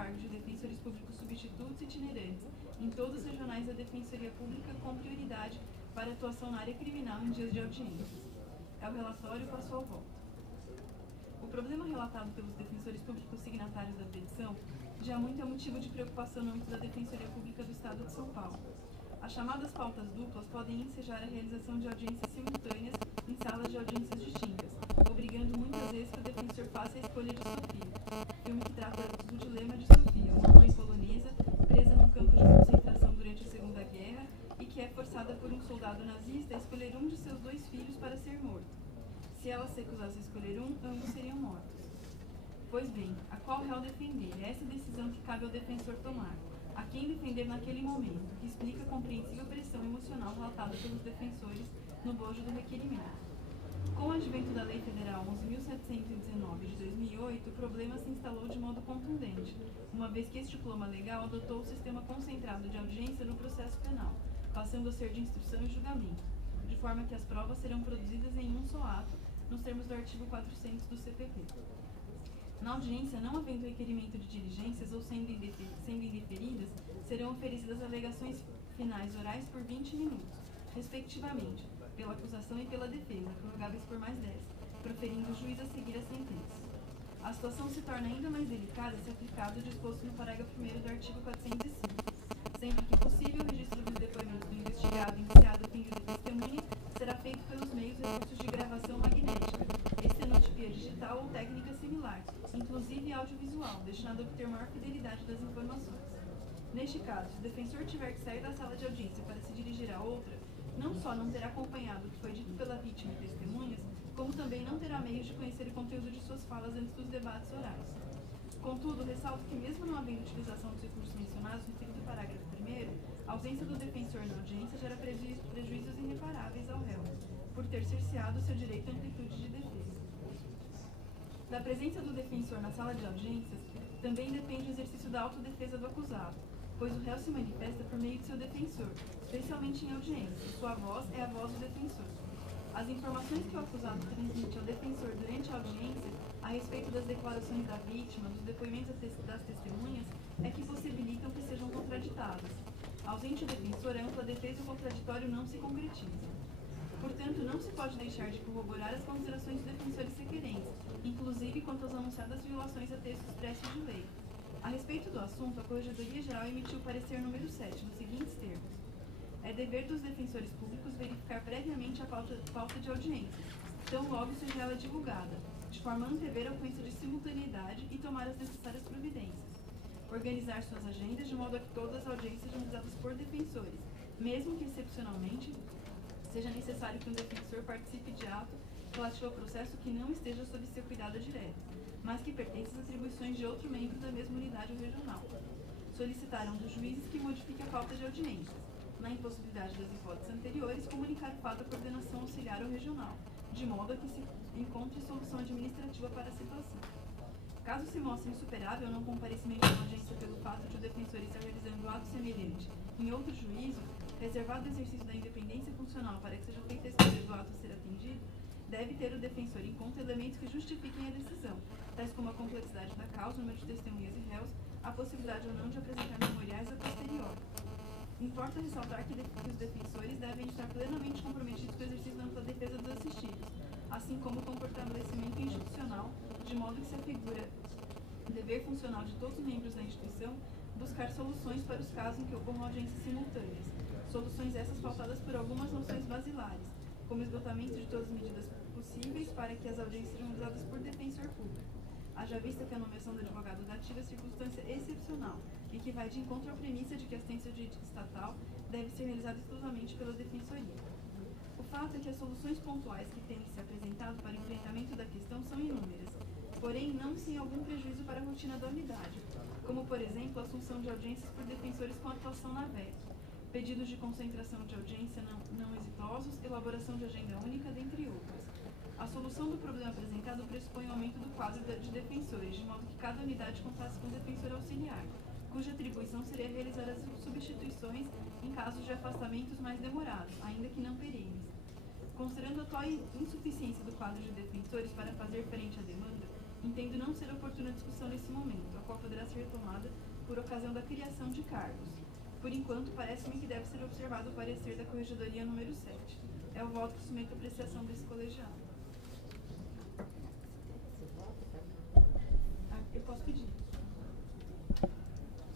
cargos de defensores públicos substitutos itinerantes em todos os regionais da Defensoria Pública com prioridade para atuação na área criminal em dias de audiências. É o relatório, passo ao voto. O problema relatado pelos defensores públicos signatários da petição já muito é motivo de preocupação no âmbito da Defensoria Pública do Estado de São Paulo. As chamadas pautas duplas podem ensejar a realização de audiências simultâneas em salas de audiências distintas, obrigando muitas vezes que o defensor faça a escolha de Sofia, filme que trata do dilema de Sofia, uma mãe polonesa presa num campo de concentração durante a Segunda Guerra e que é forçada por um soldado nazista a escolher um de seus 2 filhos para ser morto. Se ela se recusasse a escolher um, ambos seriam mortos. Pois bem, a qual réu defender? É essa decisão que cabe ao defensor tomar. A quem defender naquele momento, que explica a compreensível pressão emocional relatada pelos defensores no bojo do requerimento. Com o advento da Lei Federal 11.719 de 2008, o problema se instalou de modo contundente, uma vez que este diploma legal adotou o sistema concentrado de audiência no processo penal, passando a ser de instrução e julgamento, de forma que as provas serão produzidas em um só ato, nos termos do artigo 400 do CPP. Na audiência, não havendo requerimento de diligências ou sendo indeferidas, serão oferecidas alegações finais orais por 20 minutos, respectivamente, pela acusação e pela defesa, prorrogáveis por mais 10, proferindo o juiz a seguir a sentença. A situação se torna ainda mais delicada se aplicado o disposto no parágrafo 1º do artigo 405. Sempre que possível, o registro dos depoimentos do investigado, indiciado, fingido e testemunha será feito pelos meios e recursos de gravação magnética, estenotipia digital ou técnica similar, inclusive audiovisual, destinado a obter maior fidelidade das informações. Neste caso, se o defensor tiver que sair da sala de audiência para se dirigir a outra, não só não terá acompanhado o que foi dito pela vítima e testemunhas, como também não terá meios de conhecer o conteúdo de suas falas antes dos debates orais. Contudo, ressalto que mesmo não havendo utilização dos recursos mencionados no inciso do parágrafo 1º, a ausência do defensor na audiência gera prejuízos irreparáveis ao réu, por ter cerceado seu direito à amplitude de defesa. Da presença do defensor na sala de audiências, também depende o exercício da autodefesa do acusado, pois o réu se manifesta por meio de seu defensor, especialmente em audiência. Sua voz é a voz do defensor. As informações que o acusado transmite ao defensor durante a audiência a respeito das declarações da vítima, dos depoimentos das testemunhas, é que possibilitam que sejam contraditadas. Ausente o defensor, a ampla defesa e o contraditório não se concretizam. Portanto, não se pode deixar de corroborar as considerações dos defensores requerentes, inclusive quanto às anunciadas violações a textos expressos de lei. A respeito do assunto, a Corregedoria Geral emitiu o parecer número 7, nos seguintes termos. É dever dos defensores públicos verificar previamente a pauta de audiências, tão logo seja ela divulgada, de forma a antever a ocorrência de simultaneidade e tomar as necessárias providências. Organizar suas agendas de modo a que todas as audiências sejam realizadas por defensores, mesmo que excepcionalmente seja necessário que um defensor participe de ato relativo ao processo que não esteja sob seu cuidado direto, mas que pertence às atribuições de outro membro da mesma unidade ou regional. Solicitar a um dos juízes que modifique a pauta de audiências. Na impossibilidade das hipóteses anteriores, comunicar o fato à coordenação auxiliar ou regional, de modo a que se encontre solução administrativa para a situação. Caso se mostre insuperável o não comparecimento à audiência pelo fato de o defensor estar realizando ato semelhante em outro juízo, reservado o exercício da independência funcional para que seja feita a escolha do ato a ser atendido, deve ter o defensor em conta elementos que justifiquem a decisão, tais como a complexidade da causa, o número de testemunhas e réus, a possibilidade ou não de apresentar memoriais a posteriori. Importa ressaltar que os defensores devem estar plenamente comprometidos com o exercício da ampla defesa dos assistidos, assim como com o fortalecimento institucional, de modo que se afigura o dever funcional de todos os membros da instituição buscar soluções para os casos em que ocorram audiências simultâneas, soluções essas pautadas por algumas noções basilares, como esgotamento de todas as medidas possíveis para que as audiências sejam realizadas por defensor público. Haja vista que a nomeação do advogado dativo é circunstância excepcional e que vai de encontro à premissa de que a assistência jurídica estatal deve ser realizada exclusivamente pela defensoria. O fato é que as soluções pontuais que têm se apresentado para o enfrentamento da questão são inúmeras, porém não sem algum prejuízo para a rotina da unidade, como, por exemplo, a assunção de audiências por defensores com atuação na VEC, pedidos de concentração de audiência não exitosos, elaboração de agenda única, dentre outras. A solução do problema apresentado pressupõe o aumento do quadro de defensores, de modo que cada unidade contasse com um defensor auxiliar, cuja atribuição seria realizar as substituições em casos de afastamentos mais demorados, ainda que não perenes. Considerando a atual insuficiência do quadro de defensores para fazer frente à demanda, entendo não ser oportuna a discussão nesse momento, a qual poderá ser retomada por ocasião da criação de cargos. Por enquanto, parece-me que deve ser observado o parecer da Corregedoria número 7. É o voto que submeto à apreciação desse colegiado. Eu posso pedir.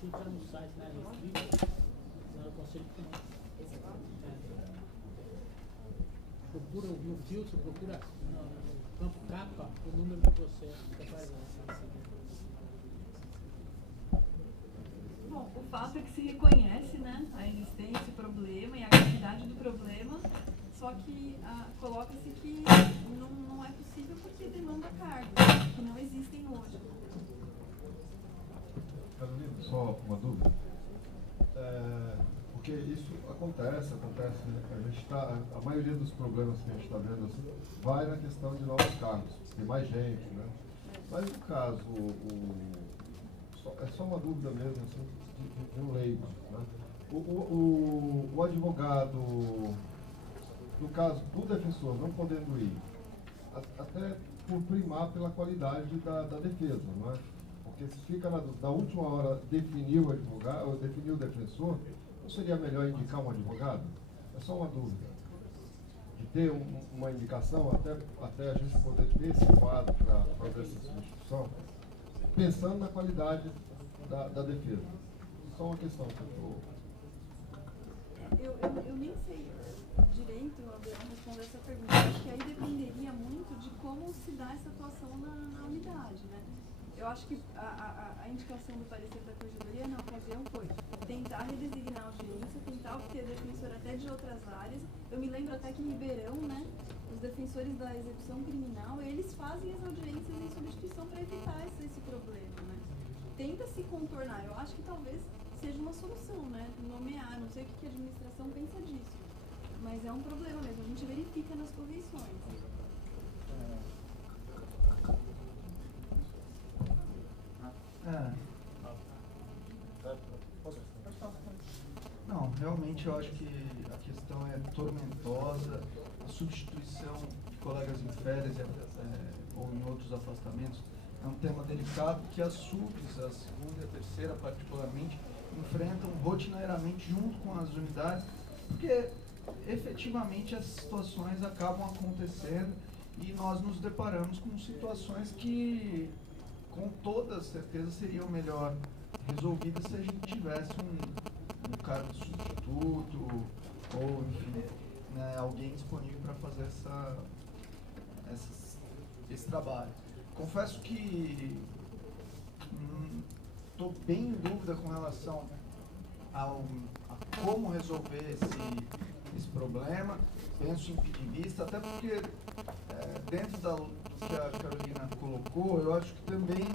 Se entrar no site, na área escrita, não, eu conselho que não. Procura no filtro, procura no campo capa o número do processo que faz Bom, o fato é que se reconhece, né, a existência, o problema e a gravidade do problema, só que coloca-se que não é possível porque demanda cargos que não existem hoje. Carolina, só uma dúvida. Porque isso acontece, a maioria dos problemas que a gente está vendo assim, vai na questão de novos cargos, tem mais gente, né? Mas no caso, é só uma dúvida mesmo, assim, de um leigo, né? O advogado, no caso do defensor não podendo ir, até por primar pela qualidade da defesa, não é? Porque se fica da última hora definir o advogado, ou definir o defensor, não seria melhor indicar um advogado? É só uma dúvida. De ter uma indicação, até a gente poder ter esse quadro para fazer essa substituição, pensando na qualidade da defesa. Só uma questão que eu nem sei direito a responder essa pergunta. Acho que aí dependeria muito de como se dá essa atuação na unidade, né? Eu acho que a indicação do parecer da Corregedoria na ocasião foi tentar redesignar a audiência, tentar obter defensor até de outras áreas. Eu me lembro até que em Ribeirão, né, os defensores da execução criminal, eles fazem as audiências em substituição para evitar esse problema, né? Tenta-se contornar. Eu acho que talvez seja uma solução, né? Nomear, não sei o que a administração pensa disso, mas é um problema mesmo, a gente verifica nas correições. Não, realmente eu acho que a questão é tormentosa. A substituição de colegas em férias ou em outros afastamentos é um tema delicado que as subs, a segunda e a terceira particularmente, enfrentam rotineiramente junto com as unidades, porque efetivamente as situações acabam acontecendo e nós nos deparamos com situações que com toda certeza seriam melhor resolvidas se a gente tivesse um cargo de substituto ou, enfim, né, alguém disponível para fazer esse trabalho. Confesso que estou bem em dúvida com relação a como resolver esse problema. Penso em pedir vista, até porque dentro do que a Carolina colocou, eu acho que também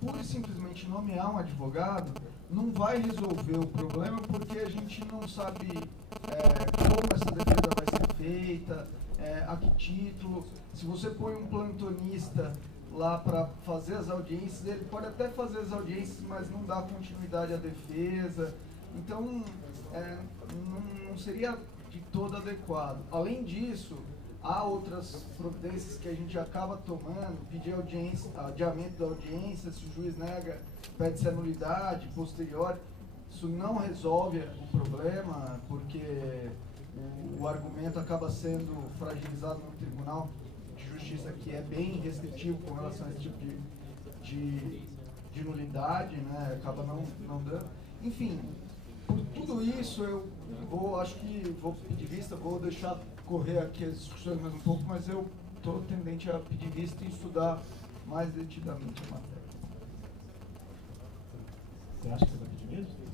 pura e simplesmente nomear um advogado não vai resolver o problema, porque a gente não sabe como essa defesa vai ser feita, a que título. Se você põe um plantonista lá para fazer as audiências, ele pode até fazer as audiências, mas não dá continuidade à defesa. Então, não seria de todo adequado. Além disso, há outras providências que a gente acaba tomando, pedir audiência, adiamento da audiência, se o juiz nega, pede-se a nulidade posterior. Isso não resolve o problema, porque o argumento acaba sendo fragilizado no Tribunal de Justiça, que é bem restritivo com relação a esse tipo de nulidade, né? Acaba não dando. Enfim, por tudo isso, eu acho que vou pedir vista, vou deixar correr aqui as discussões mais um pouco, mas eu estou tendente a pedir vista e estudar mais detidamente a matéria. Você acha que você vai pedir mesmo?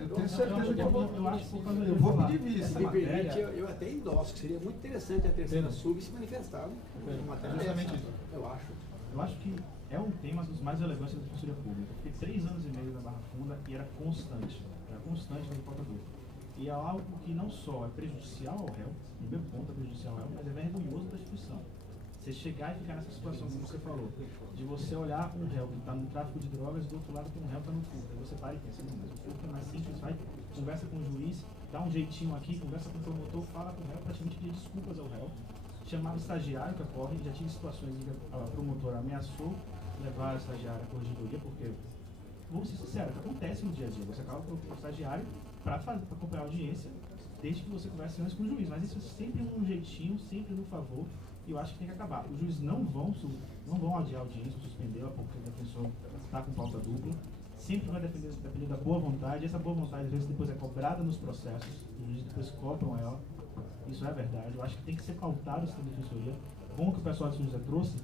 Eu tenho certeza que eu vou pedir vista. Eu até endosso, que seria muito interessante a terceira sub se manifestar numa matéria justamente isso. Eu acho. Eu acho que é um tema dos mais relevantes da Defensoria Pública. Eu fiquei 3 anos e meio na Barra Funda e era constante no reportador. E é algo que não só é prejudicial ao réu, no meu ponto é prejudicial ao réu, mas é vergonhoso da instituição. Você chegar e ficar nessa situação, como você falou, de você olhar um réu que está no tráfico de drogas e do outro lado tem um réu que está no furto. Aí você para e pensa, não, mas o furto é mais simples, vai, conversa com o juiz, dá um jeitinho aqui, conversa com o promotor, fala com o réu, praticamente pedir desculpas ao réu, chamava o estagiário que ocorre, já tive situações em que a promotora ameaçou levar o estagiário à corregedoria, porque, vamos ser sinceros, acontece no dia a dia, você acaba colocando o estagiário para acompanhar a audiência, desde que você converse antes com o juiz, mas isso é sempre um jeitinho, sempre no favor, e eu acho que tem que acabar. Os juízes não vão adiar a audiência ou suspendê-la porque o defensor está com pauta dupla, sempre vai depender da boa vontade, e essa boa vontade às vezes depois é cobrada nos processos, os juízes depois cobram ela, isso é verdade, eu acho que tem que ser pautado essa defensoria, bom que o pessoal de José trouxe,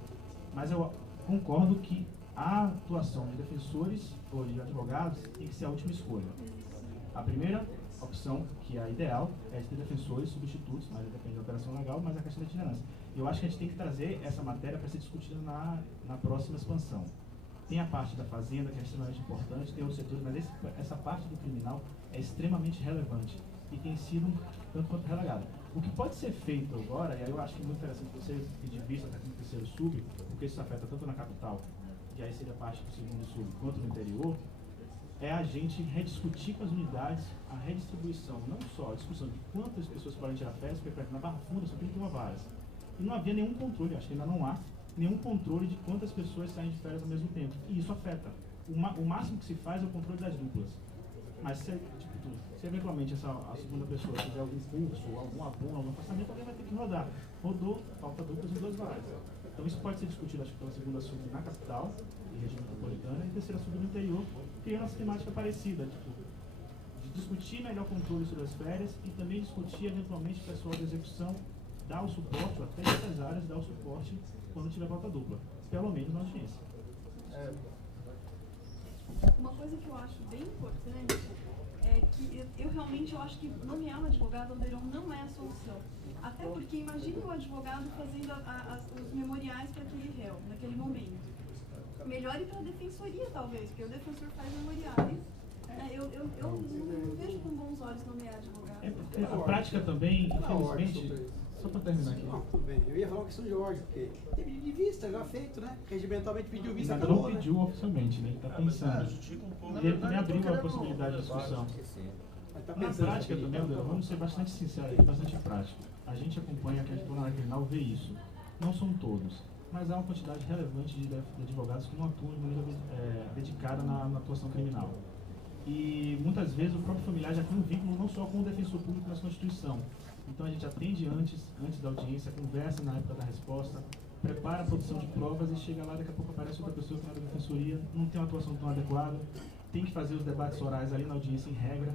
mas eu concordo que a atuação de defensores ou de advogados tem que ser a última escolha. A primeira opção, que é a ideal, é de ter defensores substitutos, mas depende da operação legal, mas a questão da itinerância. Eu acho que a gente tem que trazer essa matéria para ser discutida na próxima expansão. Tem a parte da fazenda, que é extremamente importante, tem outros setores, mas essa parte do criminal é extremamente relevante e tem sido tanto quanto relegada. O que pode ser feito agora, e aí eu acho que é muito interessante você pedir vista até no terceiro sub, porque isso afeta tanto na capital, que aí seria parte do segundo sub, quanto no interior, é a gente rediscutir com as unidades a redistribuição, não só a discussão de quantas pessoas podem tirar férias, porque na Barra Funda são 31 varas. E não havia nenhum controle, acho que ainda não há, nenhum controle de quantas pessoas saem de férias ao mesmo tempo. E isso afeta. O máximo que se faz é o controle das duplas. Mas se eventualmente a segunda pessoa fizer algum curso, algum abono, algum afastamento, alguém vai ter que rodar. Rodou, falta duplas em 2 varas. Então isso pode ser discutido, acho que pela segunda sub na capital, e região metropolitana, e terceira sub no interior, criando essa temática parecida, tipo, de discutir melhor controle sobre as férias e também discutir eventualmente o pessoal da execução dar o suporte, ou até essas áreas dar o suporte quando tiver pauta dupla, pelo menos na audiência. Uma coisa que eu acho bem importante é que eu realmente acho que nomear um advogado Aldeirão não é a solução. Até porque imagine o advogado fazendo os memoriais para aquele réu, naquele momento. Melhor ir para a defensoria, talvez, porque o defensor faz memoriais. Eu não vejo com bons olhos nomear advogado. A prática também, infelizmente, só para terminar aqui. Não, tudo bem. Eu ia falar o que São Jorge, porque tem pedido de vista, já feito, né? Regimentalmente pediu vista, Ainda acabou, não pediu oficialmente, né? Ele está pensando. Ele também abriu a possibilidade de discussão. Na prática também, vamos ser bastante sinceros aqui, bastante prático. A gente acompanha que a advogada criminal vê isso. Não são todos, mas há uma quantidade relevante de advogados que não atuam de maneira dedicada na atuação criminal. E muitas vezes o próprio familiar já tem um vínculo não só com o defensor público, mas com a instituição. Então a gente atende antes da audiência, conversa na época da resposta, prepara a produção de provas e chega lá, daqui a pouco aparece outra pessoa que não é da defensoria, não tem uma atuação tão adequada, tem que fazer os debates orais ali na audiência em regra,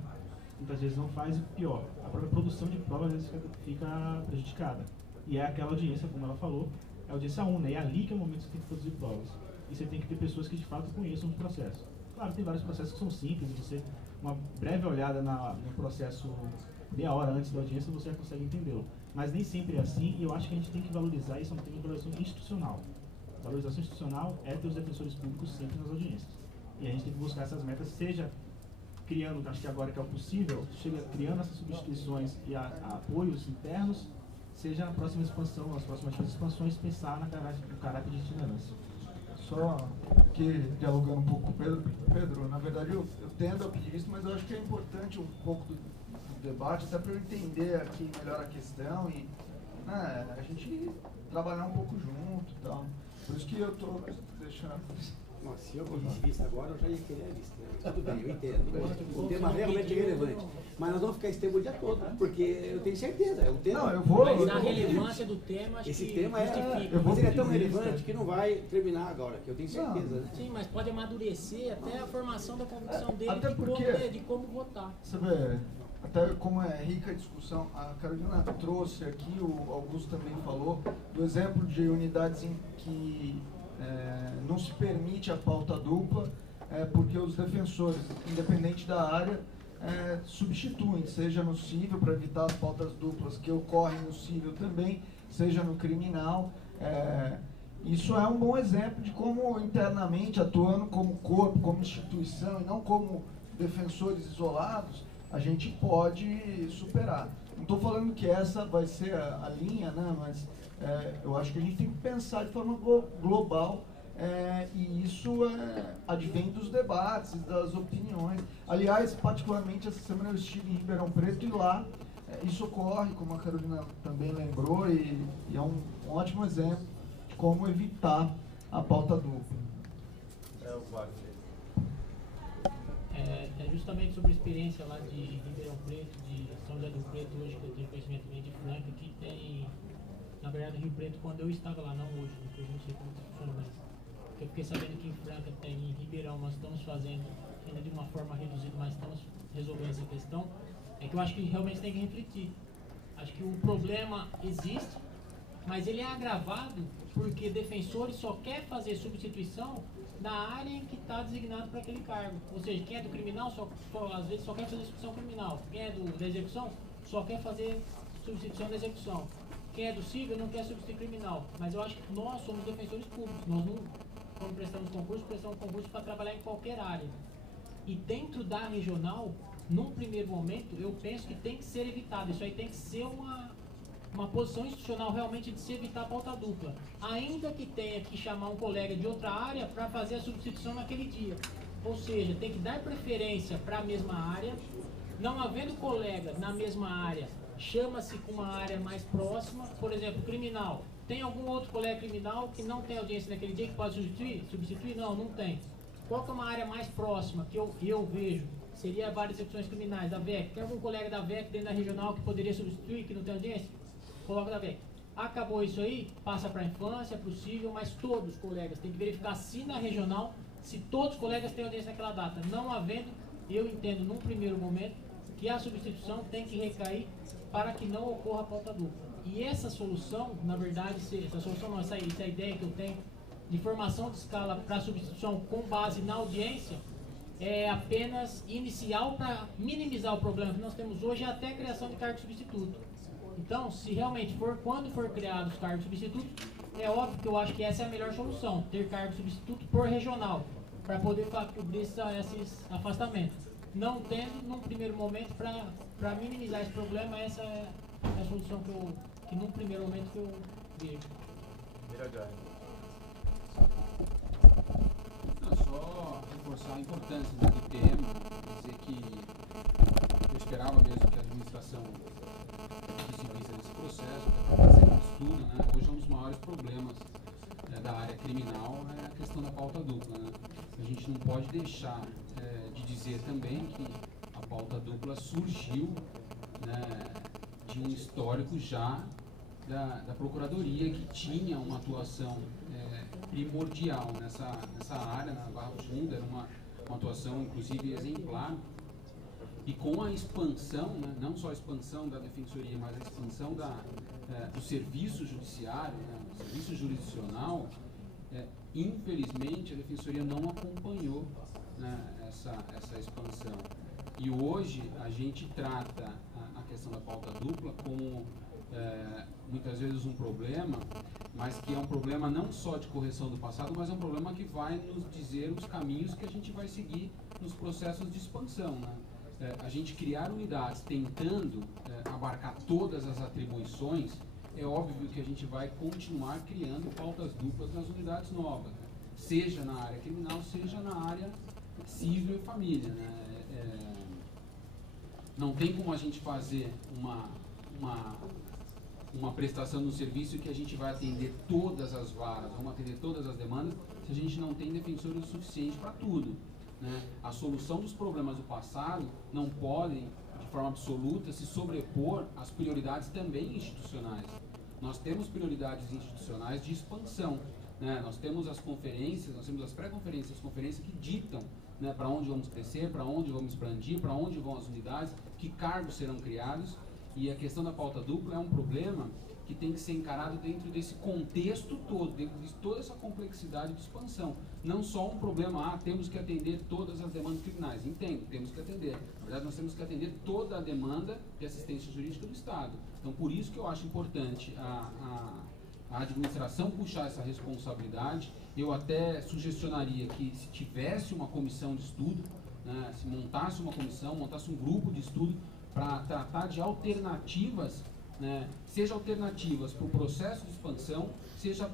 muitas vezes não faz, e pior, a própria produção de provas às vezes fica prejudicada. E é aquela audiência, como ela falou, é a audiência 1, né? É ali que é o momento que você tem que produzir provas. E você tem que ter pessoas que de fato conheçam os processos. Claro, tem vários processos que são simples, você, uma breve olhada no processo meia hora antes da audiência, você já consegue entendê-lo. Mas nem sempre é assim, e eu acho que a gente tem que valorizar isso, é um tema de valorização institucional. Valorização institucional é ter os defensores públicos sempre nas audiências. E a gente tem que buscar essas metas, seja criando, acho que agora que é o possível, criando essas substituições e apoios internos, seja na próxima expansão, nas próximas expansões, pensar no caráter de itinerância. Só que, dialogando um pouco com o Pedro, na verdade eu tendo a pedir isso, mas eu acho que é importante um pouco do debate, até para eu entender aqui melhor a questão e a gente trabalhar um pouco junto e tal. Por isso que eu estou deixando... Nossa, se eu pedisse vista agora, eu já ia querer a vista. Tudo bem, eu entendo. O tema realmente é relevante. Mas nós vamos ficar esse tempo o dia todo, porque eu tenho certeza. É um tema. Não, eu vou. Mas a relevância do tema, acho esse que tema justifica. mas ele é tão relevante que não vai terminar agora, que eu tenho certeza. Né? Sim, mas pode amadurecer até a formação da convicção dele até porque, de como votar. Você vê, até como é rica a discussão, a Carolina trouxe aqui, o Augusto também falou, do exemplo de unidades em que não se permite a pauta dupla, porque os defensores, independente da área, substituem, seja no civil, para evitar as pautas duplas que ocorrem no civil também, seja no criminal. Isso é um bom exemplo de como internamente, atuando como corpo, como instituição, e não como defensores isolados, a gente pode superar. Não estou falando que essa vai ser a linha, né, mas eu acho que a gente tem que pensar de forma global, e isso advém dos debates, das opiniões. Aliás, particularmente essa semana eu estive em Ribeirão Preto e lá Isso ocorre, como a Carolina também lembrou, e é um ótimo exemplo de como evitar a pauta dupla. É justamente sobre a experiência lá de Ribeirão Preto, de São José do Preto, hoje que eu tenho conhecimento também de Franca, que tem, na verdade, Rio Preto, quando eu estava lá, não hoje, depois não sei como funciona, mas eu fiquei sabendo que em Franca tem, em Ribeirão nós estamos fazendo, ainda de uma forma reduzida, mas estamos resolvendo essa questão, é que eu acho que realmente tem que refletir. Acho que o problema existe, mas ele é agravado porque defensores só quer fazer substituição na área em que está designado para aquele cargo. Ou seja, quem é do criminal às vezes só quer fazer substituição criminal. Quem é da execução só quer fazer substituição da execução. Quem é do civil não quer substituir criminal. Mas eu acho que nós somos defensores públicos. Nós não, quando prestamos concurso para trabalhar em qualquer área. E dentro da regional, num primeiro momento, eu penso que tem que ser evitado. Isso aí tem que ser uma posição institucional realmente de se evitar a pauta dupla, ainda que tenha que chamar um colega de outra área para fazer a substituição naquele dia. Ou seja, tem que dar preferência para a mesma área, não havendo colega na mesma área, chama-se com uma área mais próxima, por exemplo, criminal. Tem algum outro colega criminal que não tem audiência naquele dia que pode substituir? Não, não tem. Qual que é uma área mais próxima que eu vejo? Seria várias execuções criminais, da VEC. Tem algum colega da VEC dentro da regional que poderia substituir, que não tem audiência? Coloca da VEC. Acabou isso aí, passa para a infância, para o civil, mas todos os colegas têm que verificar se na regional, se todos os colegas têm audiência naquela data. Não havendo, eu entendo num primeiro momento que a substituição tem que recair para que não ocorra a pauta dupla. E essa solução, na verdade, essa ideia que eu tenho de formação de escala para substituição com base na audiência é apenas inicial para minimizar o problema que nós temos hoje, até a criação de cargo substituto. Então, se realmente quando for criados os cargos substitutos, é óbvio que eu acho que essa é a melhor solução, ter cargo substituto por regional, para poder cobrir esses afastamentos. Não tendo, num primeiro momento, para minimizar esse problema, essa é a solução que num primeiro momento que eu vejo. Não, só reforçar a importância do IPM, dizer que eu esperava mesmo que a administração possibiliza esse processo, está fazendo um estudo, né? Hoje é um dos maiores problemas da área criminal é a questão da pauta dupla, né? A gente não pode deixar de dizer também que a pauta dupla surgiu, né, de um histórico já da Procuradoria, que tinha uma atuação primordial nessa área, na Barra Funda, era uma atuação inclusive exemplar. E com a expansão, né, não só a expansão da Defensoria, mas a expansão do serviço judiciário, né, do serviço jurisdicional, infelizmente a Defensoria não acompanhou, né, essa expansão. E hoje a gente trata a questão da pauta dupla como muitas vezes um problema, mas que é um problema não só de correção do passado, mas é um problema que vai nos dizer os caminhos que a gente vai seguir nos processos de expansão, né? A gente criar unidades tentando abarcar todas as atribuições, é óbvio que a gente vai continuar criando pautas duplas nas unidades novas, né? Seja na área criminal, seja na área civil e família, né? Não tem como a gente fazer uma prestação no serviço que a gente vai atender todas as varas, vamos atender todas as demandas, se a gente não tem defensores o suficiente para tudo, né? A solução dos problemas do passado não podem, de forma absoluta, se sobrepor às prioridades também institucionais. Nós temos prioridades institucionais de expansão, né? Nós temos as conferências, nós temos as pré-conferências, as conferências que ditam, né, para onde vamos crescer, para onde vamos expandir, para onde vão as unidades, que cargos serão criados. E a questão da pauta dupla é um problema que tem que ser encarado dentro desse contexto todo, dentro de toda essa complexidade de expansão. Não só um problema, temos que atender todas as demandas criminais. Entendo, temos que atender. Na verdade, nós temos que atender toda a demanda de assistência jurídica do Estado. Então, por isso que eu acho importante a administração puxar essa responsabilidade. Eu até sugestionaria que, se tivesse uma comissão de estudo, né, se montasse uma comissão, montasse um grupo de estudo para tratar de alternativas, né, seja alternativas para o processo de expansão, seja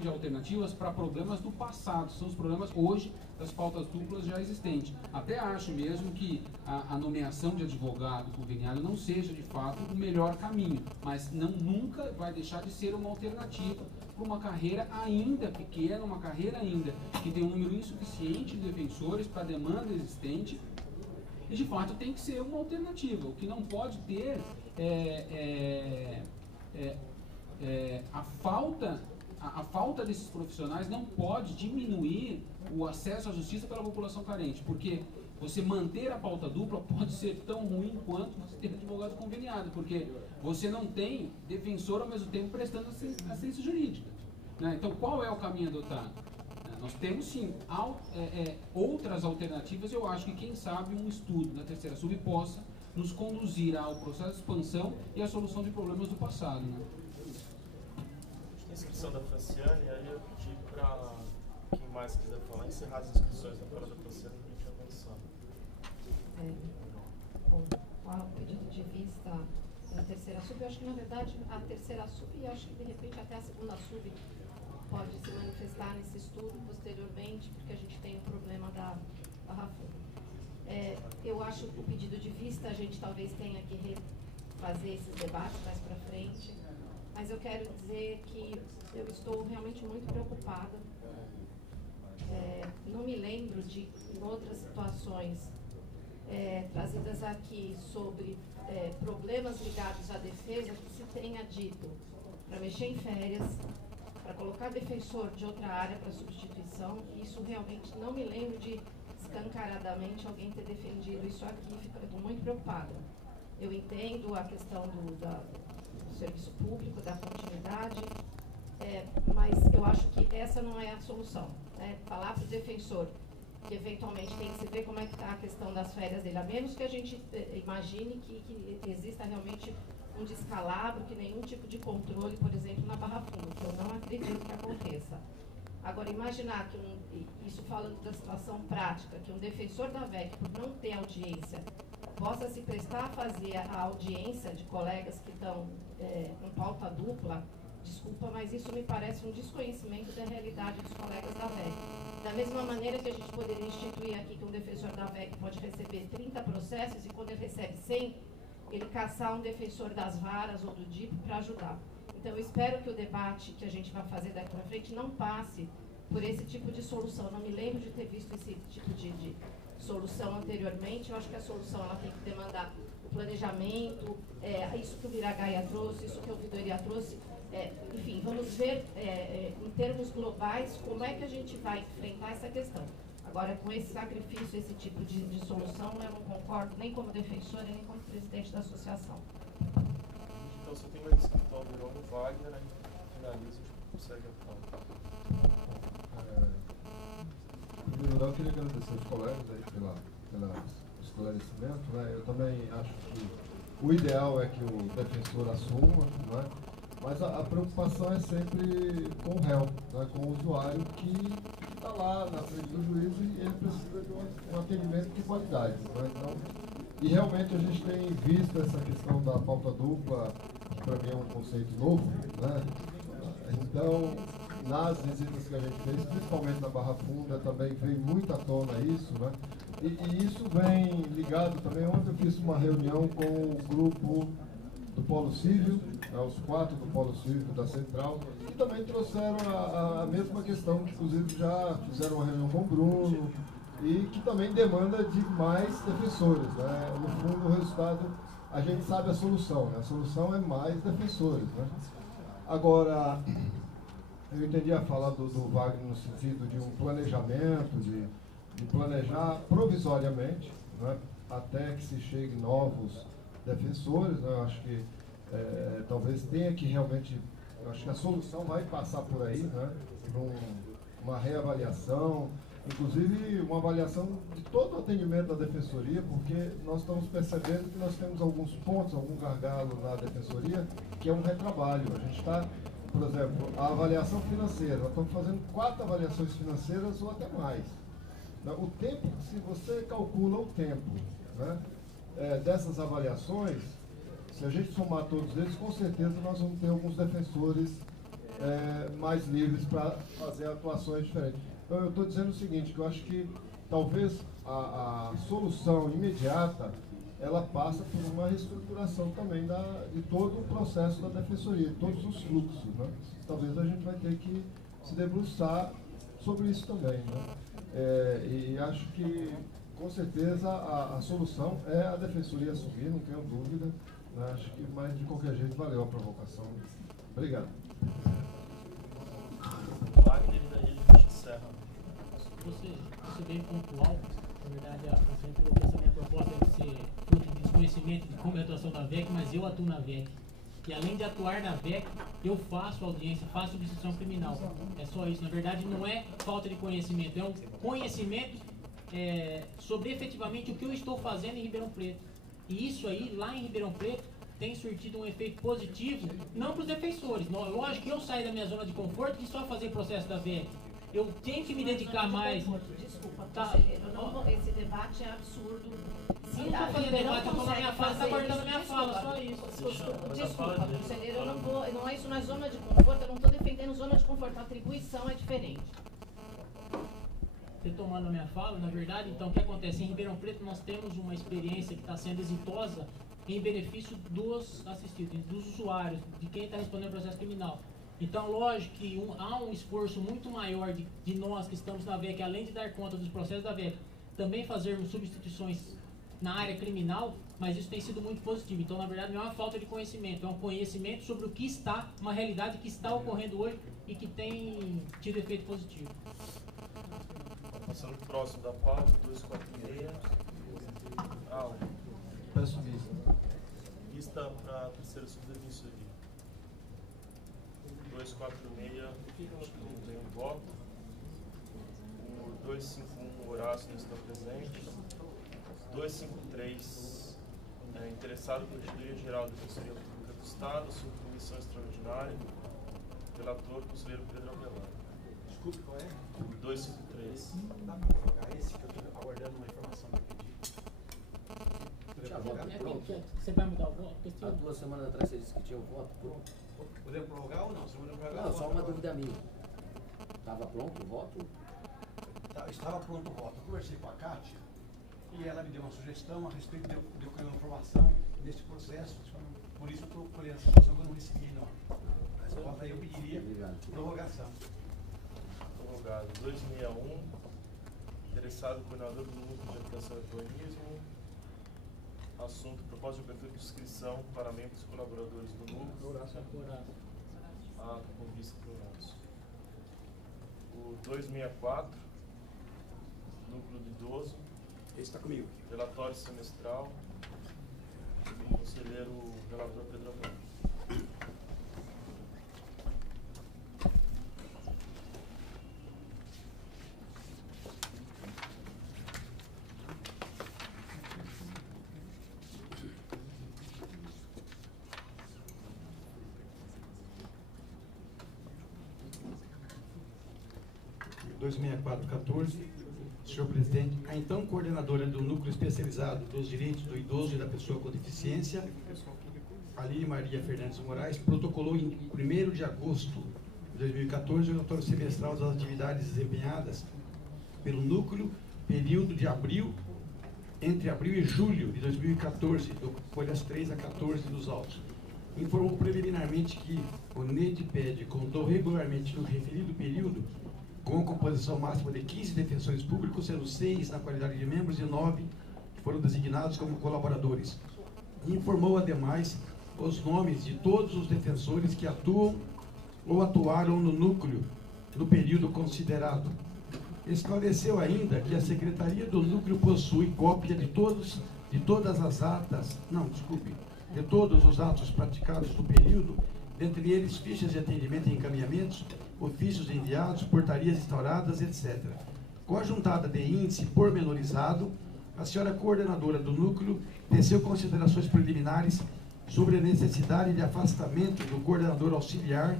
de alternativas para problemas do passado. São os problemas hoje das pautas duplas já existentes. Até acho mesmo que a nomeação de advogado conveniado não seja de fato o melhor caminho, mas nunca vai deixar de ser uma alternativa para uma carreira ainda pequena, uma carreira ainda que tem um número insuficiente de defensores para a demanda existente. E de fato tem que ser uma alternativa. O que não pode ter a falta desses profissionais não pode diminuir o acesso à justiça pela população carente, porque você manter a pauta dupla pode ser tão ruim quanto você ter advogado conveniado, porque você não tem defensor ao mesmo tempo prestando assistência jurídica, né? Então, qual é o caminho adotado? Nós temos sim outras alternativas. Eu acho que quem sabe um estudo da terceira sub possa nos conduzir ao processo de expansão e à solução de problemas do passado, né? A inscrição da Franciane, aí eu pedi para quem mais quiser falar encerrar as inscrições na fora da Franciane para a gente avançar. Bom, o pedido de vista da terceira sub, eu acho que na verdade a terceira sub e acho que de repente até a segunda sub pode se manifestar nesse estudo posteriormente, porque a gente tem o problema da Barra Funda. Eu acho que o pedido de vista a gente talvez tenha que refazer esses debates mais para frente, mas eu quero dizer que eu estou realmente muito preocupada. Não me lembro de, em outras situações trazidas aqui sobre problemas ligados à defesa, que se tenha dito para mexer em férias, para colocar defensor de outra área para substituição. Isso realmente não me lembro de escancaradamente alguém ter defendido isso aqui. Fico muito preocupada. Eu entendo a questão do serviço público, da continuidade, mas eu acho que essa não é a solução. Falar para o defensor que eventualmente tem que se ver como é que está a questão das férias dele, a menos que a gente imagine que exista realmente um descalabro, que nenhum tipo de controle, por exemplo, na Barra Funda, que eu não acredito que aconteça. Agora, imaginar que, isso falando da situação prática, que um defensor da VEC, por não ter audiência, possa se prestar a fazer a audiência de colegas que estão com pauta dupla, desculpa, mas isso me parece um desconhecimento da realidade dos colegas da VEC. Da mesma maneira que a gente poderia instituir aqui que um defensor da VEC pode receber 30 processos e quando ele recebe 100, ele caçar um defensor das varas ou do DIP para ajudar. Então, eu espero que o debate que a gente vai fazer daqui para frente não passe por esse tipo de solução. Não me lembro de ter visto esse tipo de solução anteriormente. Eu acho que a solução ela tem que demandar o planejamento, isso que o Miragaia trouxe, isso que o Ouvidoria trouxe. Enfim, vamos ver em termos globais como é que a gente vai enfrentar essa questão. Agora, com esse sacrifício, esse tipo de solução, eu não concordo nem como defensora, nem como presidente da associação. Então, você tem mais inscrito ao Verão no Wagner, aí finaliza e consegue a pauta. Em primeiro lugar, eu queria agradecer aos colegas aí pelo esclarecimento, né? Eu também acho que o ideal é que o defensor assuma, né? Mas a preocupação é sempre com o réu, né? Com o usuário que está lá na frente do juiz e ele precisa de um atendimento de qualidade, né? Então, e realmente a gente tem visto essa questão da pauta dupla, que para mim é um conceito novo, né? Então, nas visitas que a gente fez, principalmente na Barra Funda, também veio muito à tona isso, né? E isso vem ligado também, ontem eu fiz uma reunião com o grupo do Polo Cívico, os 4 do Polo Cívico da Central, e também trouxeram a mesma questão, que inclusive já fizeram uma reunião com o Bruno, e que também demanda de mais defensores, né? No fundo, o resultado, a gente sabe a solução, né? A solução é mais defensores, né? Agora, eu entendi a fala do Wagner no sentido de um planejamento, de planejar provisoriamente, né? Até que se chegue novos defensores, né? Eu acho que talvez tenha que realmente, eu acho que a solução vai passar por aí, né? Por uma reavaliação, inclusive uma avaliação de todo o atendimento da defensoria, porque nós estamos percebendo que nós temos alguns pontos, algum gargalo na defensoria, que é um retrabalho. A gente está, por exemplo, a avaliação financeira, nós estamos fazendo 4 avaliações financeiras ou até mais. O tempo, se você calcula o tempo, né, dessas avaliações, se a gente somar todos eles, com certeza nós vamos ter alguns defensores mais livres para fazer atuações diferentes. Então eu estou dizendo o seguinte, que eu acho que talvez a solução imediata ela passa por uma reestruturação também de todo o processo da defensoria, de todos os fluxos, né? Talvez a gente vai ter que se debruçar sobre isso também, né? E acho que, com certeza, a solução é a defensoria assumir, não tenho dúvida, né? Acho que, mas de qualquer jeito, valeu a provocação. Obrigado. Wagner, e daí a gente encerra. Você bem pontual. Na verdade, a gente falou que essa minha proposta deve ser fruto de desconhecimento de como é a atuação da VEC, mas eu atuo na VEC. E além de atuar na VEC, eu faço audiência, faço substituição criminal. É só isso. Na verdade, não é falta de conhecimento, é um conhecimento sobre efetivamente o que eu estou fazendo em Ribeirão Preto. E isso aí, lá em Ribeirão Preto, tem surtido um efeito positivo, não para os defensores. Lógico que eu saio da minha zona de conforto de só fazer processo da VEC. Eu tenho que me dedicar mais. Desculpa, conselheiro, esse debate é absurdo. Eu não estou fazendo debate, eu estou na minha fala, está cortando a minha fala, só isso. Desculpa, conselheiro, eu não é isso na zona de conforto, eu não estou defendendo zona de conforto, a atribuição é diferente. Você tomando a minha fala, na verdade, então o que acontece? Em Ribeirão Preto nós temos uma experiência que está sendo exitosa em benefício dos assistidos, dos usuários, de quem está respondendo ao processo criminal. Então, lógico que há um esforço muito maior de nós que estamos na VEC, além de dar conta dos processos da VEC, também fazermos substituições na área criminal, mas isso tem sido muito positivo. Então, na verdade, não é uma falta de conhecimento, é um conhecimento sobre o que está, uma realidade que está ocorrendo hoje e que tem tido efeito positivo. Passando próximo da pauta, 246. Peço vista. Vista para a terceira subdefensoria. 246, acho que não tem um voto. O 251, Horácio não está presente. 253, interessado por Regidoria Geral da Defensoria Pública do Estado, sob comissão extraordinária. Relator, conselheiro Pedro Abelardo. Desculpe, qual é? 253. Dá para jogar esse que eu estou aguardando uma informação que eu pedi? Você vai mudar o voto? Há 2 semanas atrás você disse que tinha o voto. Podemos prorrogar ou não? Se não prorrogar, não, só uma dúvida minha. Estava pronto o voto? Estava pronto o voto. Eu conversei com a Kátia e ela me deu uma sugestão a respeito de eu criar uma informação nesse processo. Por isso eu estou colhendo essa informação que eu não recebi, não. Mas aí eu pediria prorrogação. Prorrogado 261. Interessado, coordenador do Núcleo de Habitação e Urbanismo. Assunto: proposta de abertura de inscrição para membros e colaboradores do Núcleo. Com vista para o Horácio. O 264, Núcleo do Idoso. Esse está comigo. Relatório semestral. Conselheiro relator Pedro Abelardo. Senhor presidente, a então coordenadora do Núcleo Especializado dos Direitos do Idoso e da Pessoa com Deficiência, Aline Maria Fernandes Moraes, protocolou em 1º de agosto de 2014 o relatório semestral das atividades desempenhadas pelo Núcleo, período de entre abril e julho de 2014, do folhas 3 a 14 dos autos. Informou preliminarmente que o NEDPED contou regularmente no referido período com a composição máxima de 15 defensores públicos, sendo 6 na qualidade de membros e 9 que foram designados como colaboradores. Informou, ademais, os nomes de todos os defensores que atuam ou atuaram no núcleo no período considerado. Esclareceu ainda que a Secretaria do Núcleo possui cópia de todos os atos praticados no período, dentre eles fichas de atendimento e encaminhamentos, ofícios enviados, portarias instauradas, etc. Com a juntada de índice pormenorizado, a senhora coordenadora do núcleo teceu considerações preliminares sobre a necessidade de afastamento do coordenador auxiliar,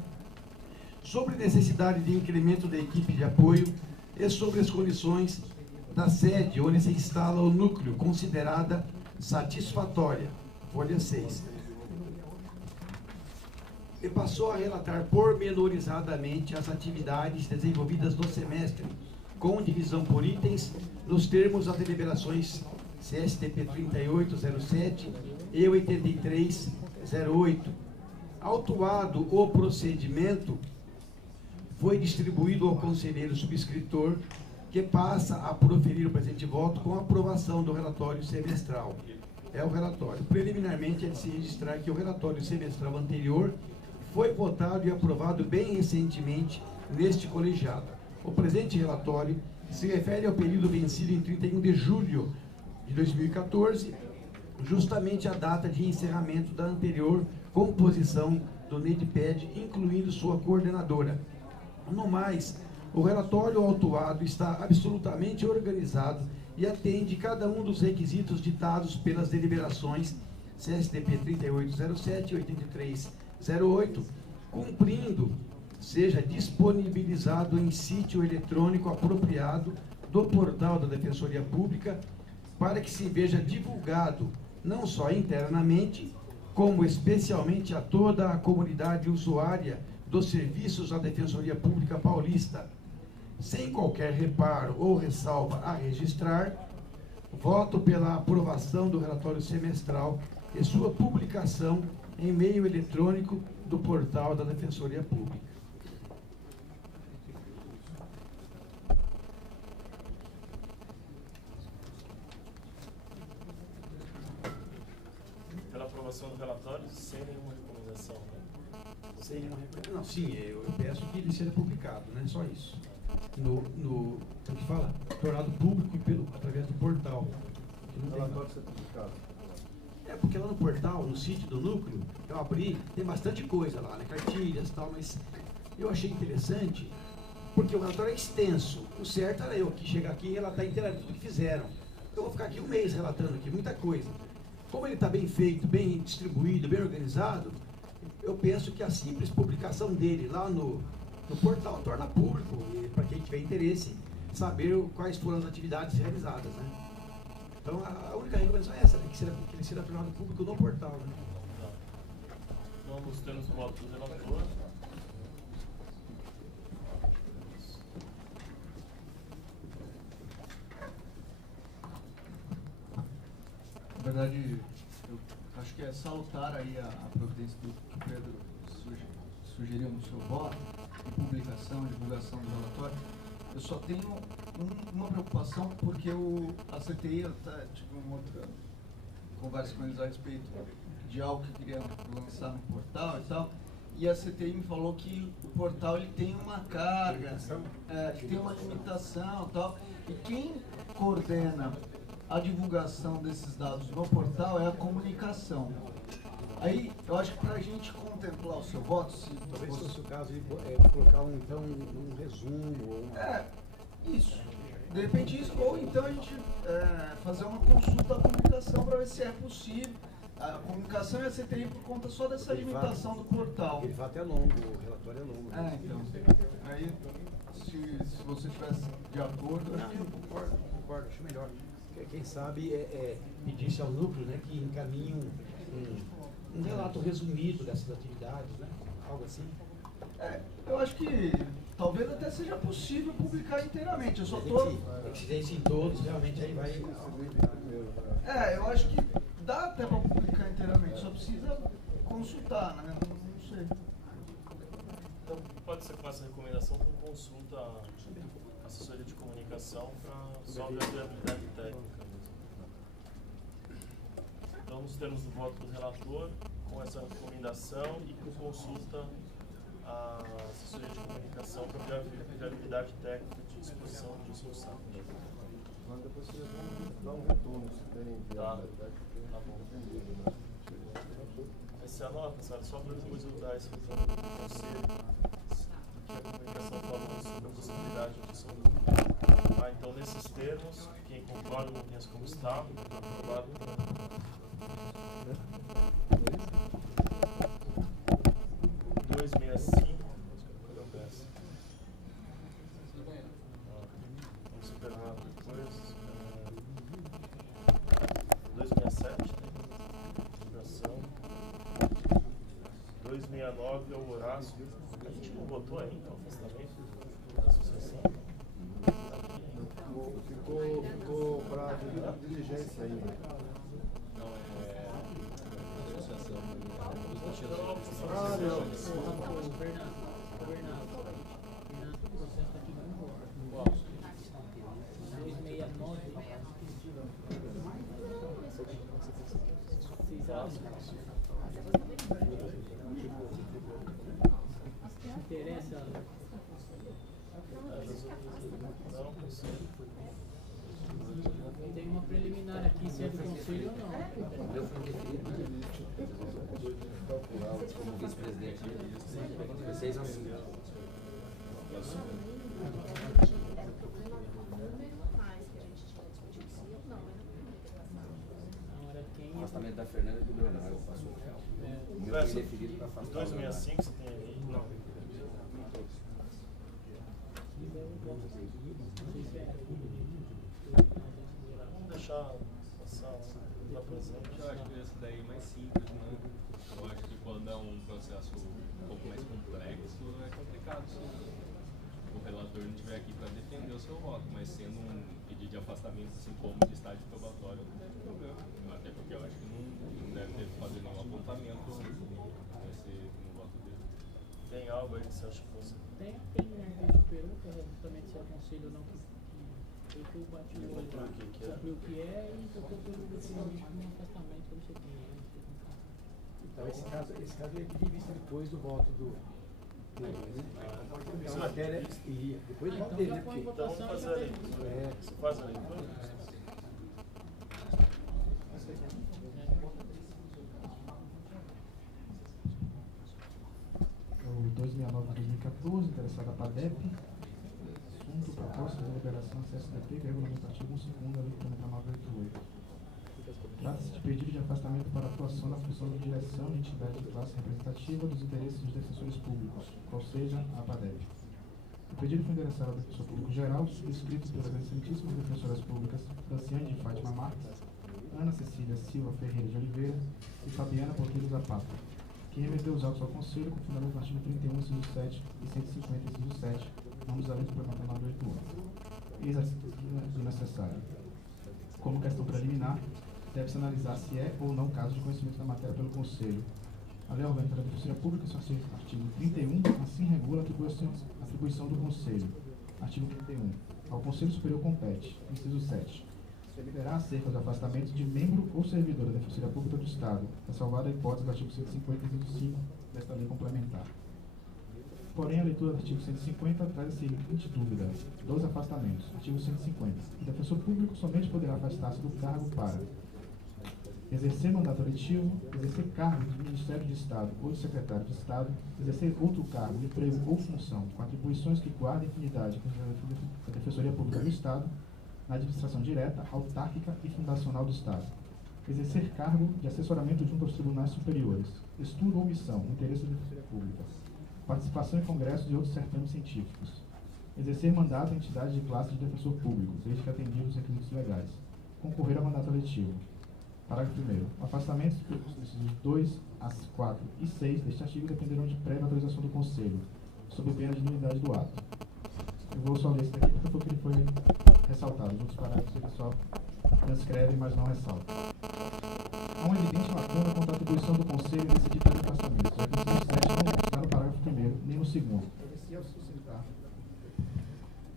sobre a necessidade de incremento da equipe de apoio e sobre as condições da sede onde se instala o núcleo, considerada satisfatória. Folha 6. E passou a relatar pormenorizadamente as atividades desenvolvidas no semestre, com divisão por itens, nos termos das deliberações CSTP 3807 e 8308. Autuado o procedimento, foi distribuído ao conselheiro subscritor, que passa a proferir o presente voto com a aprovação do relatório semestral. É o relatório. Preliminarmente, é de se registrar que o relatório semestral anterior foi votado e aprovado bem recentemente neste colegiado. O presente relatório se refere ao período vencido em 31 de julho de 2014, justamente a data de encerramento da anterior composição do NEDPED, incluindo sua coordenadora. No mais, o relatório autuado está absolutamente organizado e atende cada um dos requisitos ditados pelas deliberações CSTP 3807 e 8308, cumprindo, seja disponibilizado em sítio eletrônico apropriado do portal da Defensoria Pública, para que se veja divulgado, não só internamente, como especialmente a toda a comunidade usuária dos serviços da Defensoria Pública Paulista. Sem qualquer reparo ou ressalva a registrar, voto pela aprovação do relatório semestral e sua publicação em meio eletrônico do portal da Defensoria Pública. Pela aprovação do relatório, sem nenhuma recomendação, né? Sem nenhuma recomendação. Não, sim, eu peço que ele seja publicado, né? Só isso. O que fala? Tornado público através do portal. O relatório ser publicado. É, porque lá no portal, no sítio do núcleo, eu abri, tem bastante coisa lá, né? Cartilhas e tal, mas eu achei interessante, porque o relatório é extenso. O certo era eu que chegar aqui e relatar inteiramente tudo que fizeram. Eu vou ficar aqui um mês relatando aqui, muita coisa. Como ele está bem feito, bem distribuído, bem organizado, eu penso que a simples publicação dele lá no portal torna público, para quem tiver interesse, saber quais foram as atividades realizadas, né? Então, a única recomendação é essa, né? Que ele seja tornado público no portal, né? Então, nos termos do voto do relator, na verdade, eu acho que é salutar aí a providência que o Pedro sugeriu no seu voto, de publicação, divulgação do relatório. Eu só tenho uma preocupação, porque a CTI, eu tive uma outra conversa com eles a respeito de algo que eu queria lançar no portal e tal, e a CTI me falou que o portal ele tem uma carga, que tem uma limitação e tal, e quem coordena a divulgação desses dados no portal é a comunicação. Aí, eu acho que para a gente contemplar o seu voto, se talvez fosse o caso de colocar um resumo. Ou isso. De repente isso, ou então a gente fazer uma consulta à comunicação para ver se é possível. A comunicação e a CTI por conta só dessa limitação do portal. Ele fato é longo, o relatório é longo. Então. Aí, se você estivesse de acordo... Não, eu concordo, acho melhor. Quem sabe pedir-se ao núcleo, né, que encaminhe um relato resumido dessas atividades, né? Algo assim. Eu acho que talvez até seja possível publicar inteiramente. Eu só tô... Exigência em todos, realmente aí vai... eu acho que dá até para publicar inteiramente, só precisa consultar, né? Não sei. então pode ser com essa recomendação com consulta à assessoria de comunicação para só ver a viabilidade técnica mesmo. Então, nos termos do voto do relator, com essa recomendação e com consulta à assessoria de comunicação para ver a viabilidade técnica de disposição disso no site. Mas depois você dá um retorno, se tem viabilidade. Tá bom. Essa é a nota, sabe? Só para depois eu dar esse retorno do conselho, que a comunicação falou sobre a possibilidade de ação do grupo. Então, nesses termos, quem concorda não tem como está, aprovado. 265, cadê o peça? Vamos superar depois. 267, divulgação. 269 é o Horácio. A gente não votou ainda o afastamento da associação. Tá aqui. Ficou para diligência ainda. Não, é associação. Ah, não. O processo está aqui no voto. 269. Vocês acham? Se interessa. Tem uma preliminar aqui, se é do conselho ou não. Eu fui definido como vice-presidente. Foi 6-5. O afastamento da Fernanda e do Leonardo passou. O meu foi definido para afastar. 265 você tem aí? Não. Vamos deixar passar da presente. Eu acho que esse daí é mais simples, né? Eu acho que quando é um processo um pouco mais complexo, é complicado se o relator não estiver aqui para defender o seu voto, mas sendo um pedido de afastamento, assim como de estágio probatório, não tem problema. Até porque eu acho que não deve ter que fazer nenhum apontamento no voto dele. Tem algo aí que você acha que você... Tem, né? Ele superou, que é justamente se é o conselho ou não que eu bati o olho lá, cumpriu o que é e tocou pelo definitivamente como afastamento, como você tem. Então, esse caso ele pedir vista depois do voto do. Então, a matéria iria. Depois do voto dele, né? Então vamos fazer a leitura. Você faz a leitura? O 269 de 2014, interessado a PADEP. Assunto, proposta de deliberação, acesso DP, regulamento artigo 1/2 da Lei Complementar 988. Trata-se de pedido de afastamento para atuação na função de direção de entidade de classe representativa dos interesses dos defensores públicos, ou seja, a PADEP. O pedido foi endereçado ao defensor público geral, subscrito pelas excelentíssimas defensoras públicas Franciane de Fátima Marques, Ana Cecília Silva Ferreira de Oliveira e Fabiana Porteiro Zapata, que remeteu os autos ao Conselho com fundamento no artigo 31, inciso 7 e 150, inciso 7, ambos da Lei Complementar 988. Eis a do necessário. Como questão preliminar, deve-se analisar se é ou não caso de conhecimento da matéria pelo Conselho. A Lei Orgânica da Defensoria Pública, seu artigo 31, assim regula a atribuição do Conselho. Artigo 31. Ao Conselho Superior compete, inciso 7, deliberar acerca do afastamento de membro ou servidor da Defensoria Pública do Estado, ressalvada a hipótese do artigo 150, inciso 5 desta lei complementar. Porém, a leitura do artigo 150 traz a seguinte dúvida: dos afastamentos. Artigo 150. O defensor público somente poderá afastar-se do cargo para exercer mandato eletivo, exercer cargo de Ministério de Estado ou de Secretário de Estado, exercer outro cargo, emprego ou função com atribuições que guardem afinidade com a Defensoria Pública do Estado, na administração direta, autárquica e fundacional do Estado. Exercer cargo de assessoramento junto aos tribunais superiores, estudo ou missão, no interesse da Defensoria Pública. Participação em congressos e outros certames científicos. Exercer mandato em entidade de classe de defensor público, desde que atendidos os requisitos legais. Concorrer a mandato eletivo. Parágrafo 1º. Afastamentos dos incisos 2, 4 e 6 deste artigo dependerão de prévia autorização do Conselho, sob pena de nulidade do ato. Eu vou só ler esse daqui porque foi o que ele foi ressaltado. Os outros parágrafos ele só transcreve, mas não ressalta. Há uma evidente lacuna quanto à atribuição do Conselho nesse tipo de afastamento, já que o inciso 7 não está no parágrafo 1º, nem no 2º. Esse é o suscitar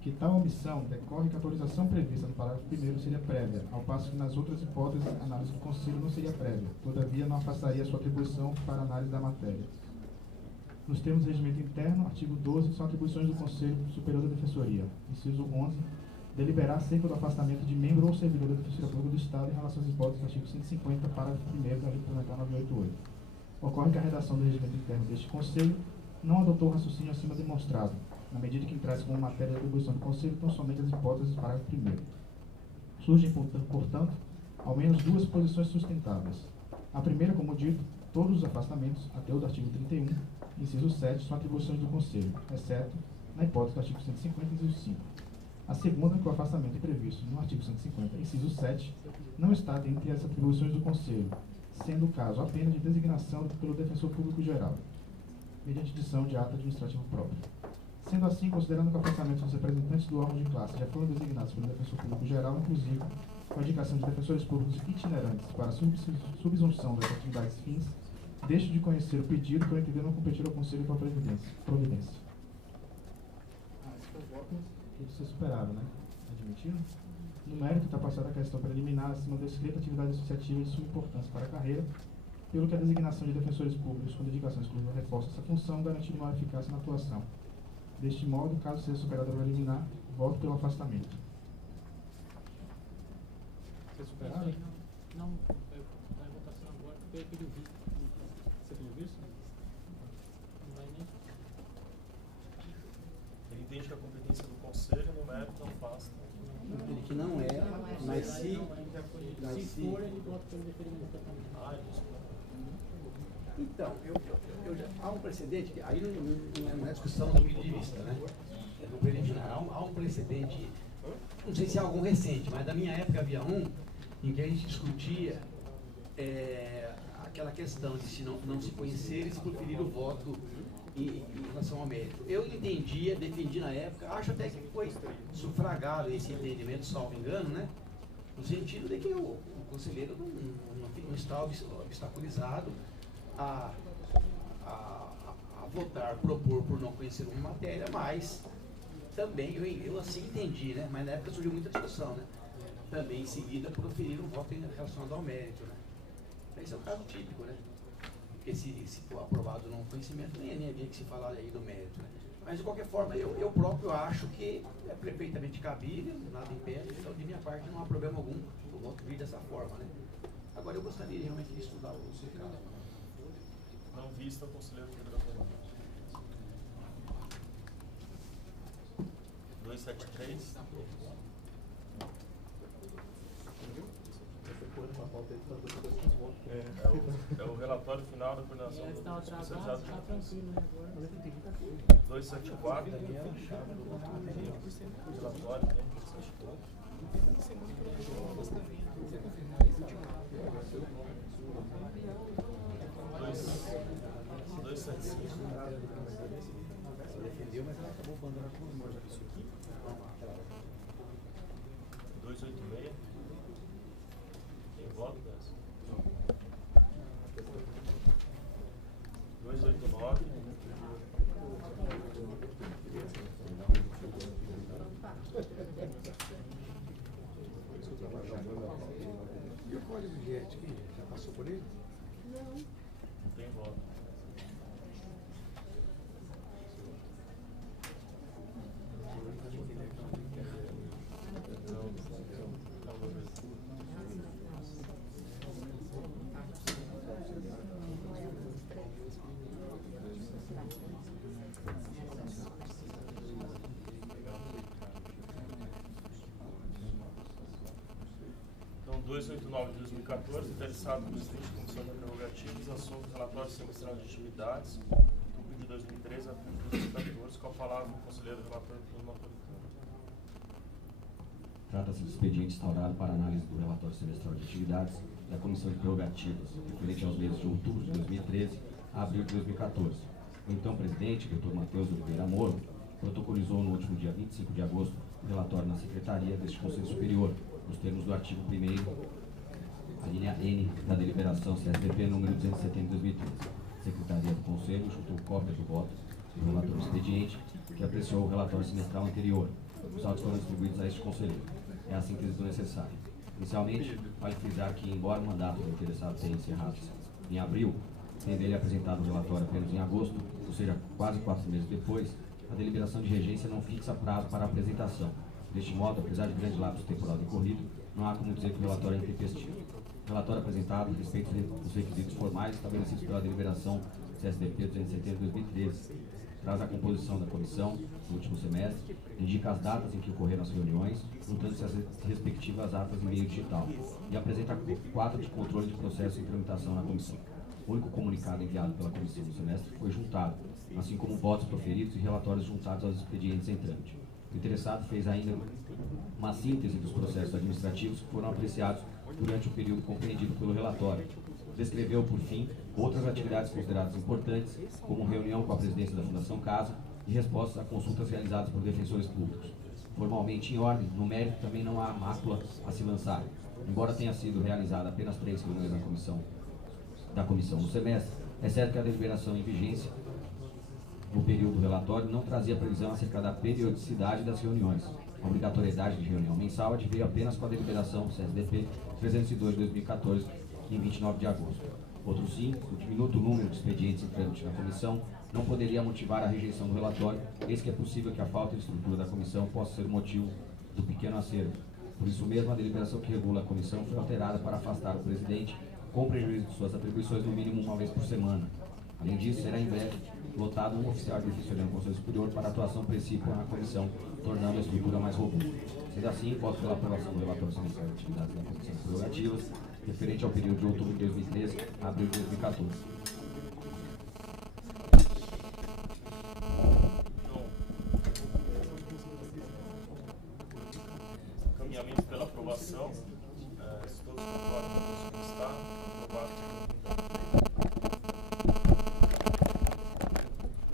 que tal omissão decorre que a autorização prevista no parágrafo 1º seria prévia, ao passo que nas outras hipóteses a análise do Conselho não seria prévia, todavia não afastaria sua atribuição para análise da matéria. Nos termos do regimento interno, artigo 12, são atribuições do Conselho Superior da Defensoria. Inciso 11, deliberar acerca do afastamento de membro ou servidor da Defensoria Pública do Estado em relação às hipóteses do artigo 150, parágrafo 1º da Lei Complementar 988. Ocorre que a redação do regimento interno deste Conselho não adotou o raciocínio acima demonstrado, na medida que traz como matéria de atribuição do Conselho tão somente as hipóteses do parágrafo 1º. Surgem, portanto, ao menos duas posições sustentáveis. A primeira, como dito, todos os afastamentos, até o do artigo 31, inciso 7, são atribuições do Conselho, exceto na hipótese do artigo 150, inciso 5. A segunda, que o afastamento é previsto no artigo 150, inciso 7, não está dentre as atribuições do Conselho, sendo o caso apenas de designação pelo Defensor Público Geral, mediante edição de ato administrativo próprio. Sendo assim, considerando que o afastamento dos representantes do órgão de classe já foram designados pelo defensor público geral, inclusive com a indicação de defensores públicos itinerantes para a subsunção das atividades fins, deixo de conhecer o pedido por entender não competir ao Conselho para providência. Esse foi o voto que ser superado, né? Admitido? No mérito, está passada a questão preliminar acima da descrita atividade associativa de sua importância para a carreira, pelo que a designação de defensores públicos com dedicação exclusiva reforça essa função, garantindo maior eficácia na atuação. Deste modo, caso seja superado o preliminar, voto pelo afastamento. Você superado? Não, está em votação agora, porque eu pedi o visto. Você pediu o visto? Não vai nem. Ele entende que a competência do Conselho no mérito não afasta. Ele que não é, mas se for, ele vota pelo deferimento também. Então, há um precedente, que aí não é discussão do ponto de vista, né? É do preliminar. Há um precedente, não sei se é algum recente, mas da minha época havia um em que a gente discutia aquela questão de se não se conhecer e se preferir o voto em relação ao mérito. Eu entendia, defendi na época, acho até que foi sufragado esse entendimento, salvo engano, né? No sentido de que o conselheiro não está obstaculizado a votar, propor por não conhecer uma matéria, mas também, eu assim entendi, né? Mas na época surgiu muita discussão, né? Também em seguida proferir um voto relacionado ao mérito, né? Esse é o caso típico, né? Porque se for aprovado no conhecimento, nem havia que se falar aí do mérito, né? Mas de qualquer forma, eu próprio acho que é perfeitamente cabível, nada impede, então de minha parte não há problema algum o voto vir dessa forma, né? Agora eu gostaria realmente de estudar o seu caso. Não vista, conselheiro federal. 273. É o relatório final da coordenação especializada de 274. Relatório, né? 275. Você defendeu, mas ela acabou abandonando com os mortos. 286. Tem voto dessa? 289. E o código de ética, já passou por ele? Não. Não tem voto. Então, 289 de 2014, interessado no presidente da Comissão de Prerrogativas, assunto relatório semestral de atividades, outubro de 2013 a outubro de 2014, com a palavra o conselheiro relator Bruno Napolitano. Trata-se do expediente instaurado para análise do relatório semestral de atividades da Comissão de Prerrogativas, referente aos meses de outubro de 2013 a abril de 2014. O então presidente, Dr. Matheus Oliveira Moro, protocolizou no último dia 25 de agosto o relatório na Secretaria deste Conselho Superior, nos termos do artigo 1º, a linha N da deliberação CSDP número 270 de 2013. A Secretaria do Conselho juntou cópia do voto do relator expediente, que apreciou o relatório semestral anterior. Os autos foram distribuídos a este conselheiro. É a síntese do necessário. Inicialmente, vale frisar que, embora o mandato do interessado tenha encerrado em abril, tendo ele apresentado o relatório apenas em agosto, ou seja, quase 4 meses depois, a deliberação de regência não fixa prazo para a apresentação. Deste modo, apesar de grande lapso temporal decorrido, não há como dizer que o relatório é intempestivo. O relatório apresentado respeita os requisitos formais estabelecidos pela deliberação CSDP 270 de 2013, traz a composição da comissão no último semestre, indica as datas em que ocorreram as reuniões, juntando-se as respectivas atas em meio digital, e apresenta quadro de controle de processo em tramitação na comissão. O único comunicado enviado pela comissão no semestre foi juntado, assim como votos proferidos e relatórios juntados aos expedientes em trâmite. O interessado fez ainda uma síntese dos processos administrativos que foram apreciados durante o período compreendido pelo relatório. Descreveu, por fim, outras atividades consideradas importantes, como reunião com a presidência da Fundação Casa, e respostas a consultas realizadas por defensores públicos. Formalmente em ordem, no mérito também não há mácula a se lançar, embora tenha sido realizada apenas 3 reuniões da comissão no semestre. É certo que a deliberação em vigência no período relatório não trazia previsão acerca da periodicidade das reuniões. A obrigatoriedade de reunião mensal adveio apenas com a deliberação CSDP 302 de 2014, em 29 de agosto. Outro sim, o diminuto número de expedientes em trâmite na comissão não poderia motivar a rejeição do relatório, eis que é possível que a falta de estrutura da comissão possa ser o motivo do pequeno acervo. Por isso mesmo, a deliberação que regula a comissão foi alterada para afastar o presidente, com prejuízo de suas atribuições, no mínimo uma vez por semana. Além disso, será em breve lotado um oficial de defensoria no Conselho Superior para atuação principal na comissão, tornando a estrutura mais robusta. Sendo assim, voto pela aprovação do relatório semestral de atividades da Comissão de Prerrogativas, referente ao período de outubro de 2013 a abril de 2014. Encaminhamento pela aprovação. Se todos concordam com isso que está, aprovado.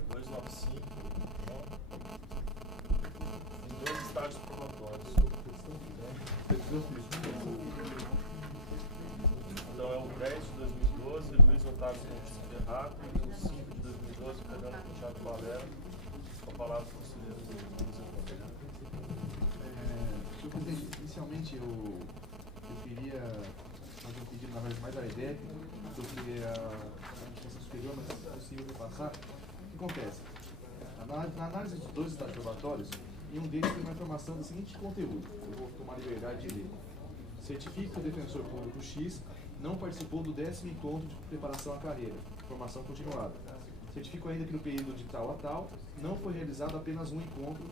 295. Em 2 estágios probatórios. Então é o 10 de 2012, Luiz Otávio Ferrato, e o 5 de 2012, Fernando Thiago Valera. Com a palavra do conselheiro Luiz Otávio. Senhor presidente, inicialmente eu queria fazer um pedido, na verdade, mais à IDEP, sobre a administração superior, mas se possível repassar. O que acontece? Na análise dos 2 estágios probatórios, em um deles tem uma informação do seguinte conteúdo, eu vou tomar liberdade de ler. Certifica que o defensor público X não participou do 10º encontro de preparação à carreira, formação continuada. Certifico ainda que no período de tal a tal, não foi realizado apenas um encontro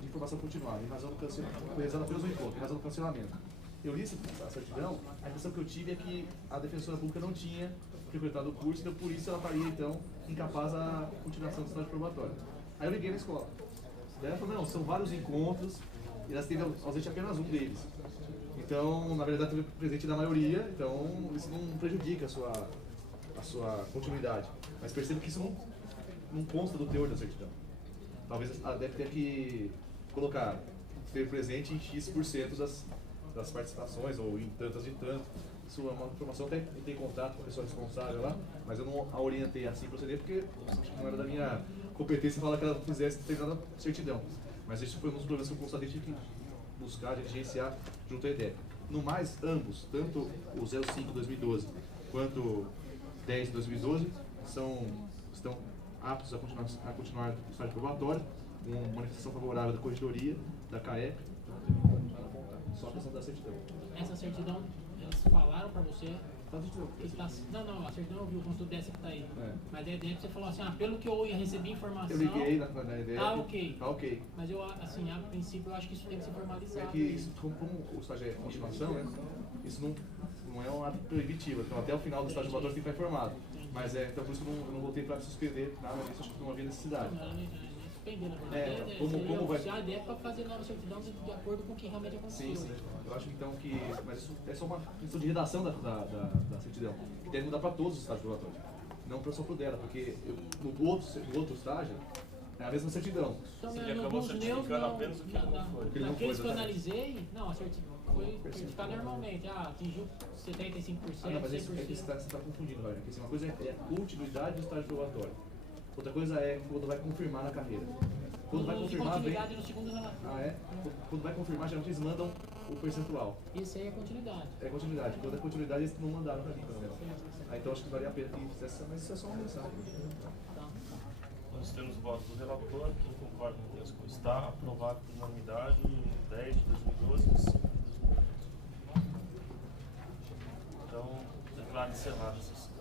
de formação continuada, em razão do cancelamento. Foi realizado apenas um encontro, em razão do cancelamento. Eu li a certidão, a impressão que eu tive é que a defensora pública não tinha frequentado o curso, então por isso ela estaria, então, incapaz da continuação do estágio probatório. Aí eu liguei na escola. Daí ela falou, não, são vários encontros, e ela esteve ausente apenas um deles. Então, na verdade, esteve presente na maioria, então isso não prejudica a sua continuidade. Mas percebo que isso não consta do teor da certidão. Talvez ela deve ter que colocar, ter presente em X% das participações, ou em tantas e tanto. Isso é uma informação, até entrei em contato com a pessoa responsável lá, mas eu não a orientei assim a proceder, porque acho que não era da minha competência falar que ela fizesse determinada certidão. Mas isso foi um dos problemas que eu constatei, tive que buscar, diligenciar junto à IDEP. No mais, ambos, tanto o 05-2012 quanto o 10-2012, estão aptos a continuar o estágio probatório, com manifestação favorável da corregedoria, da CAEP, só a questão da certidão. Essa certidão, eles falaram para você? Não, a certidão eu vi o consultor dessa que está aí. Mas a ideia é que você falou assim, pelo que eu recebi informação... Eu liguei na ideia. Ok. Tá ok. Mas eu, assim, a princípio, eu acho que isso tem que ser formalizado. É que isso, como o estágio é continuação, né? Isso não é um ato proibitivo. Então, até o final do estágio probatório tem que estar informado. Mas então por isso que eu não voltei para suspender nada disso, acho que não havia necessidade. Suspender, na verdade. Como vai... A ideia é para fazer nova certidão de acordo com o que realmente aconteceu. Sim. Eu acho então que... Mas isso é só uma questão de redação da certidão, que deve mudar para todos os estágios probatórios. Não só para o dela, porque no outro estágio é a mesma certidão. Então, ele acabou certificando apenas o que não foi. Naqueles que eu analisei, não, a certidão foi certificada normalmente. Atingiu 75%, não, mas 100%. É que você está confundindo, velho. Porque uma coisa é a continuidade do estágio probatório. Outra coisa é quando vai confirmar na carreira. Quando vai confirmar, vem... no segundo relatório. Ah, é? Quando vai confirmar, geralmente eles mandam o percentual. Isso aí é continuidade. É continuidade. Quando é continuidade, eles não mandaram pra mim, pelo menos. Então acho que valia a pena que fizesse, mas isso é só uma mensagem. Nós temos o voto do relator, quem concorda com o texto como está, aprovado por unanimidade, 10 de 2012 e 5 de 2012. Então, declaro encerrada a sessão.